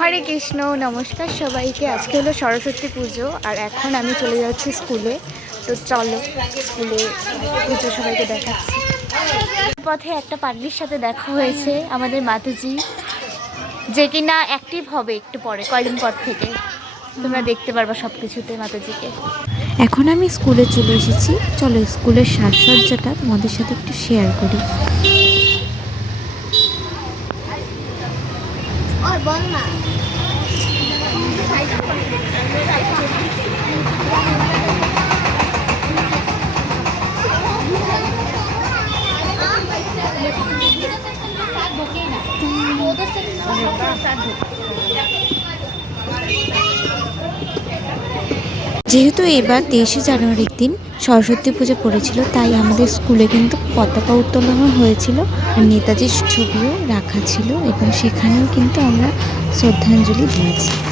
হরে কৃষ্ণ, নমস্কার সবাইকে। আজকে হলো সরস্বতী পুজো, আর এখন আমি চলে যাচ্ছি স্কুলে। তো চলো স্কুলে পুজো সবাইকে দেখাচ্ছি। পথে একটা পাগলির সাথে দেখা হয়েছে আমাদের মাতাজি, যে কিনা অ্যাক্টিভ হবে একটু পরে কয়দিন পর থেকে। তোমরা দেখতে পারবা সব কিছুতে মাতাজিকে। এখন আমি স্কুলে চলে এসেছি। চলো স্কুলের সাজসজ্জাটা তোমাদের সাথে একটু শেয়ার করি। যেহেতু এবার তেইশে জানুয়ারির দিন সরস্বতী পুজো পড়েছিল তাই আমাদের স্কুলে কিন্তু পতাকা উত্তোলনও হয়েছিল আর নেতাজির ছবিও রাখা ছিল এবং সেখানেও কিন্তু আমরা শ্রদ্ধাঞ্জলি দিয়েছি।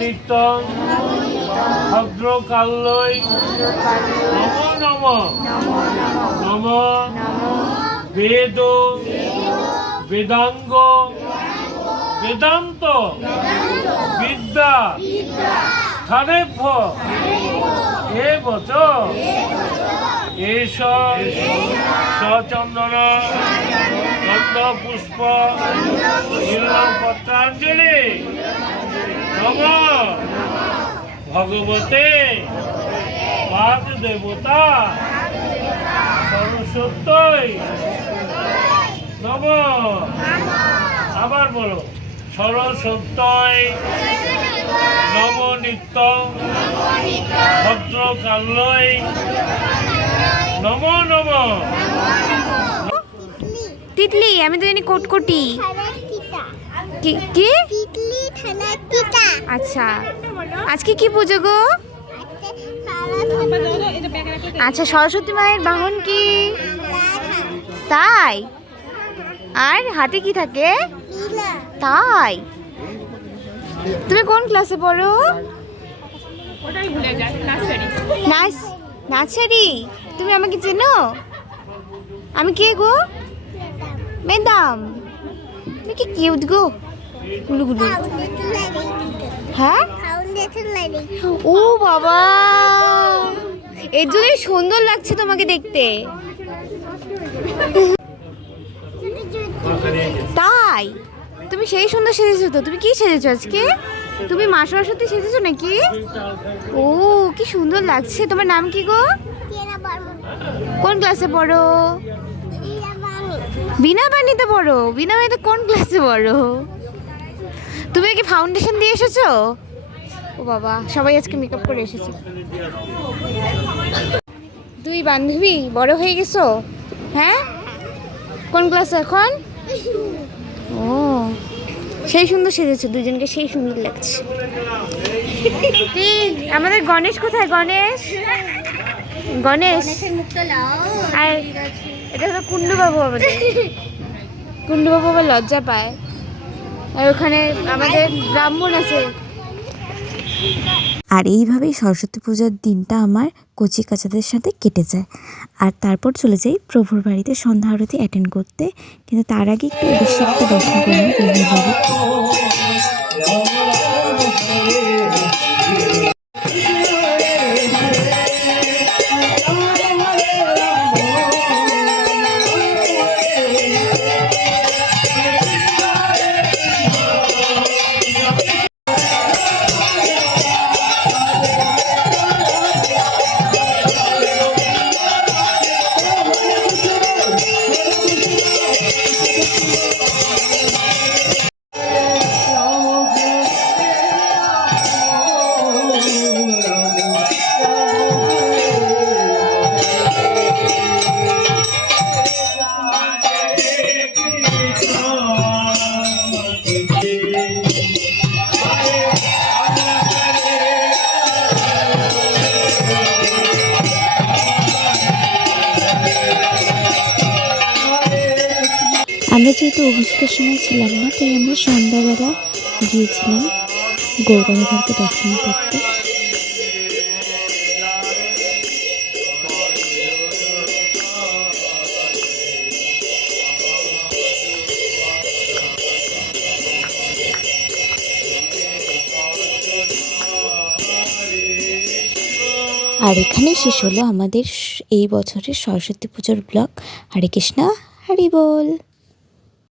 নিত্যং ভদ্র কাল্লই নম নম। নম। বেদ। বেদাঙ্গ। বেদান্ত। বিদ্যা। স্থানেভ্য। এ বচ এস সচন্দন। চন্দ্র পুষ্প পত্রাঞ্জলি ভগবতে বাদ দেবতা সরস্বতী। নম। আবার বলো সরস্বতী। নব নিত্য। ভদ্রকাল্যই নম নম। তিতলি আমি তো জানি কোটকটি। কি কি? আচ্ছা। আজকে কি পুজো গো? আচ্ছা সরস্বতী মায়ের বাহন কি? তাই? আর হাতে কি থাকে? তাই? তুমি কোন ক্লাসে পড়ো? নাচ নার্সারি। তুমি আমাকে চেনো? আমি কে গো? ম্যাডাম তুমি কি কিউট গো? গুলু গুলু হ্যাঁ? ও বাবা! এর জন্যই সুন্দর লাগছে তোমাকে দেখতে। তাই? তুমি সেই সুন্দর সেজেছো তো? তুমি কি সেজেছো আজকে? তুমি মা সরস্বতী সেজেছো নাকি? ও কি সুন্দর লাগছে। তোমার নাম কি গো? কোন ক্লাসে পড়ো? বিনা বাণীতে পড়ো বিনা বাণীতে কোন ক্লাসে পড়ো? তুমি কি ফাউন্ডেশন দিয়ে এসেছ? ও বাবা সবাই আজকে মেকআপ করে এসেছে। দুই বান্ধবী বড় হয়ে গেছো? হ্যাঁ? কোন ক্লাস এখন? ও সেই সুন্দর সেজেছে দুজনকে সেই সুন্দর লাগছে। আমাদের গণেশ কোথায় গণেশ? গণেশ। আর এটা হলো কুণ্ডুবাবু আমাদের কুণ্ডুবাবু আবার লজ্জা পায়। আর ওখানে আমাদের ব্রাহ্মণ আছে। আর এইভাবেই সরস্বতী পূজার দিনটা আমার কচি কাচাদের সাথে কেটে যায়। আর তারপর চলে যাই প্রভুর বাড়িতে সন্ধ্যা আরতি অ্যাটেন্ড করতে। কিন্তু তার আগে একটু অভিষেকটা দর্শন করে নিই প্রভুর আমরা যেহেতু অভিষেকের সময় ছিলাম না, তাই আমরা সন্ধ্যাবেলা গিয়েছিলাম গৌরবাধারকে দর্শন করতে। আর এখানেই শেষ হলো আমাদের এই বছরের সরস্বতী পুজোর ব্লগ। হরে কৃষ্ণা, হরি বল।